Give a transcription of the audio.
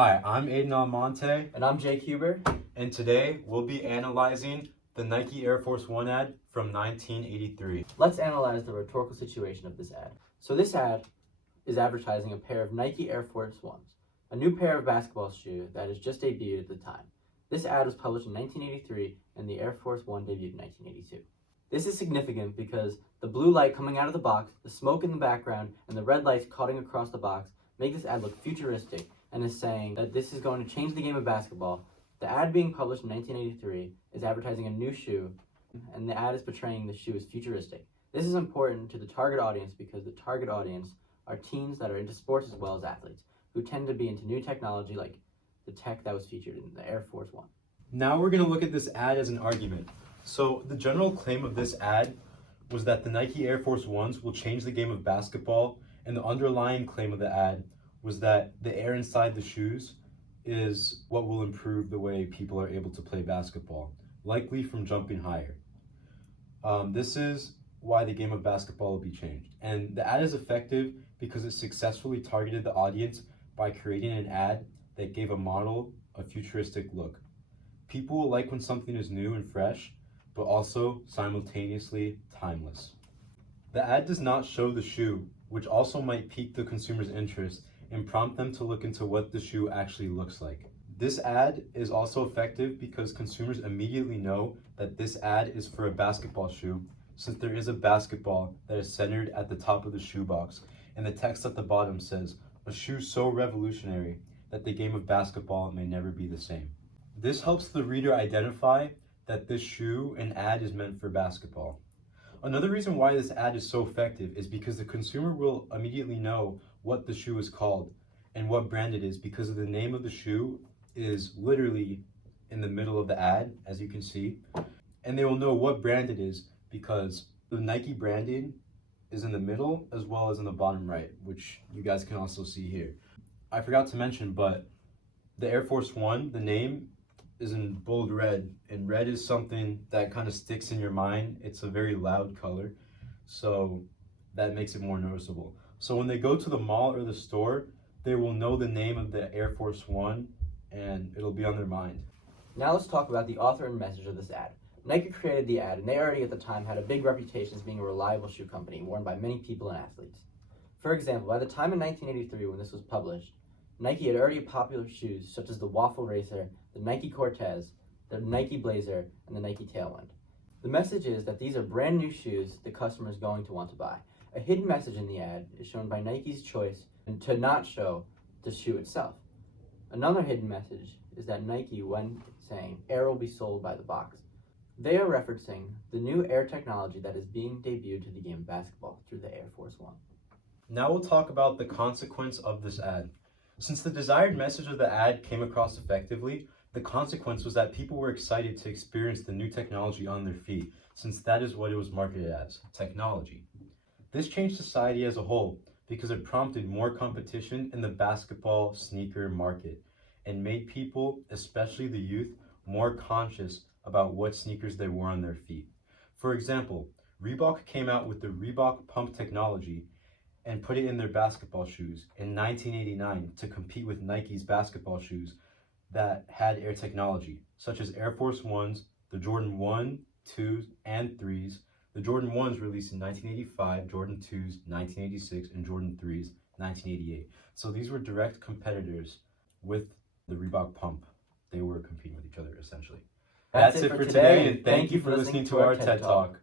Hi, I'm Aiden Almonte, And I'm Jake Huber. and today we'll be analyzing the Nike Air Force One ad from 1983. Let's analyze the rhetorical situation of this ad. So this ad is advertising a pair of Nike Air Force Ones, a new pair of basketball shoe that has just debuted at the time. This ad was published in 1983 and the Air Force One debuted in 1982. This is significant because the blue light coming out of the box, the smoke in the background, and the red lights cutting across the box make this ad look futuristic and is saying that this is going to change the game of basketball. The ad being published in 1983 is advertising a new shoe, and the ad is portraying the shoe as futuristic. This is important to the target audience because the target audience are teens that are into sports as well as athletes, who tend to be into new technology like the tech that was featured in the Air Force One. Now we're going to look at this ad as an argument. So the general claim of this ad was that the Nike Air Force Ones will change the game of basketball, and the underlying claim of the ad was that the air inside the shoes is what will improve the way people are able to play basketball, likely from jumping higher. This is why the game of basketball will be changed. And the ad is effective because it successfully targeted the audience by creating an ad that gave a model a futuristic look. People will like when something is new and fresh, but also simultaneously timeless. The ad does not show the shoe, which also might pique the consumer's interest and prompt them to look into what the shoe actually looks like. This ad is also effective because consumers immediately know that this ad is for a basketball shoe, since there is a basketball that is centered at the top of the shoebox, and the text at the bottom says, "A shoe so revolutionary that the game of basketball may never be the same." This helps the reader identify that this shoe and ad is meant for basketball. Another reason why this ad is so effective is because the consumer will immediately know what the shoe is called and what brand it is, because of the name of the shoe is literally in the middle of the ad, as you can see. And they will know what brand it is because the Nike branding is in the middle as well as in the bottom right, which you guys can also see here. I forgot to mention, but the Air Force One, the name is in bold red, and red is something that kind of sticks in your mind. It's a very loud color, so that makes it more noticeable. So when they go to the mall or the store, they will know the name of the Air Force One and it'll be on their mind. Now let's talk about the author and message of this ad. Nike created the ad, and they already at the time had a big reputation as being a reliable shoe company worn by many people and athletes. For example, by the time in 1983 when this was published, Nike had already popular shoes such as the Waffle Racer, the Nike Cortez, the Nike Blazer, and the Nike Tailwind. The message is that these are brand new shoes the customer is going to want to buy. A hidden message in the ad is shown by Nike's choice to not show the shoe itself. Another hidden message is that Nike, when saying Air will be sold by the box, they are referencing the new Air technology that is being debuted to the game of basketball through the Air Force One. Now we'll talk about the consequence of this ad. Since the desired message of the ad came across effectively, the consequence was that people were excited to experience the new technology on their feet, since that is what it was marketed as, technology. This changed society as a whole because it prompted more competition in the basketball sneaker market and made people, especially the youth, more conscious about what sneakers they wore on their feet. For example, Reebok came out with the Reebok Pump technology and put it in their basketball shoes in 1989 to compete with Nike's basketball shoes that had Air technology, such as Air Force Ones, the Jordan 1, 2s, and 3s. The Jordan 1s released in 1985, Jordan 2s 1986, and Jordan 3s 1988. So these were direct competitors with the Reebok Pump. They were competing with each other essentially. That's it for today, and thank you for listening to our TED Talk.